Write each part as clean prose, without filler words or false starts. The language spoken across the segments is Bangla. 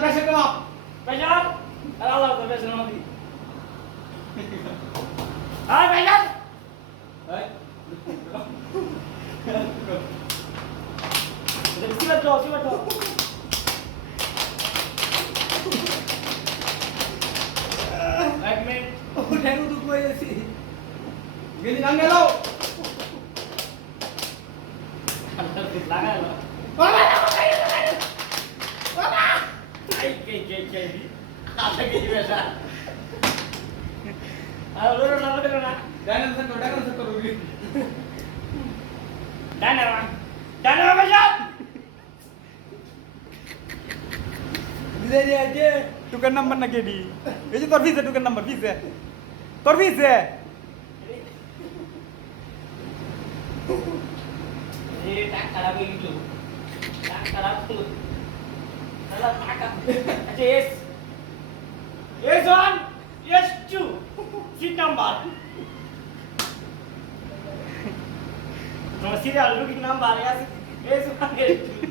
Pressure come up. Pressure. Allah the pressure on me. Hi, pressure. Hi. Sibat to. Like me. Udah untuk gue sih. Gini nang lo. Laga lo. Mama. Kayak. Apa gitu biasa. Lu nama dia mana? Dana satu rugi. Dana apa sih? Bisa dia aja. Tukar number lagi di. Itu তোর ভিসে tukar number ভিসে. তোর ভিসে. Ini tak kalah begitu. Tak kalah tu. Salah takap. Yes. Yes one. Yes two. Seat number. No serial looking number. Yes one. Yes two.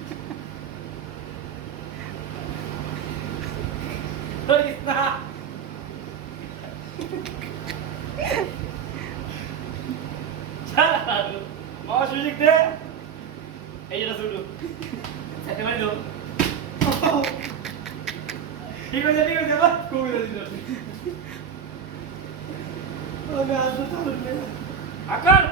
Tulis na. Salah. Mau sujuk deh. এই যেটা শুরু সেটা মানে দাও ঠিক আছে বাস কমে দিল আমি আসবো তাহলে আকার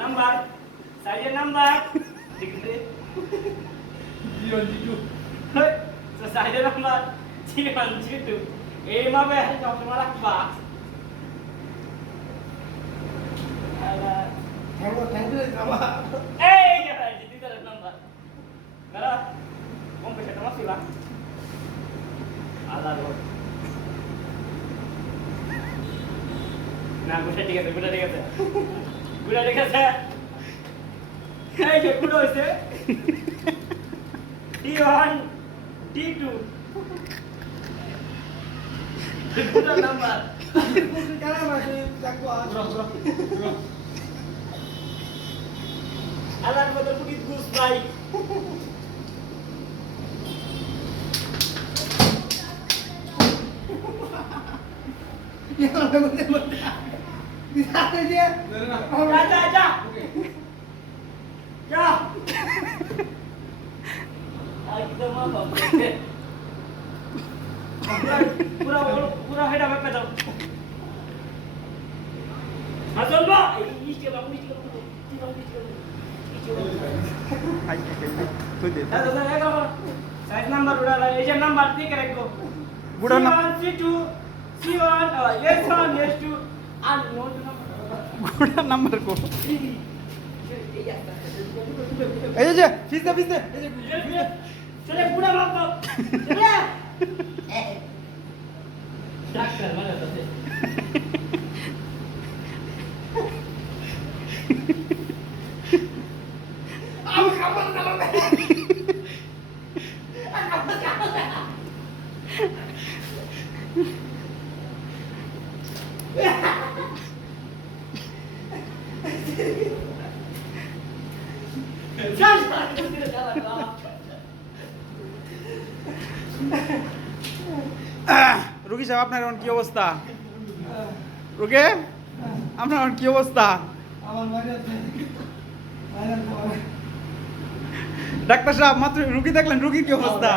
নাম্বার সাইজের নাম্বার ঠিক আছে 002 তো সাইজের number 002 Eh, mama, jangan marah, Pak. Alah. Thank you, sama. Jangan jadi tak nampak. Kalau mau bisa masuk lah. Alah, lo. Nah, gue udah dekat. Hey, kudo sih. D1, D2. Udah nampak. Sekarang masih jagoan. Bro. Alan betul pun Gus baik. Ya udah betul. Bisa aja. Aja. Ya. Kita mau apa? पूरा हेड अप पे दो हां चल बा नीचे आई तो दे साइज नंबर उड़ा रहा है ये नंबर ठीक है रखो गुड़ा C2 C1 S1 S2 unknown number गुड़ा नंबर को এই যে ফিসে चले पूरा माप चले Dakar mana tadi? Apa kabar kalau রুগী সাহেব আপনার এখন কি অবস্থা? রুগে আপনার এখন কি অবস্থা? ডাক্তার সাহেব মাত্র রুগী দেখলেন, রুগীর কি অবস্থা?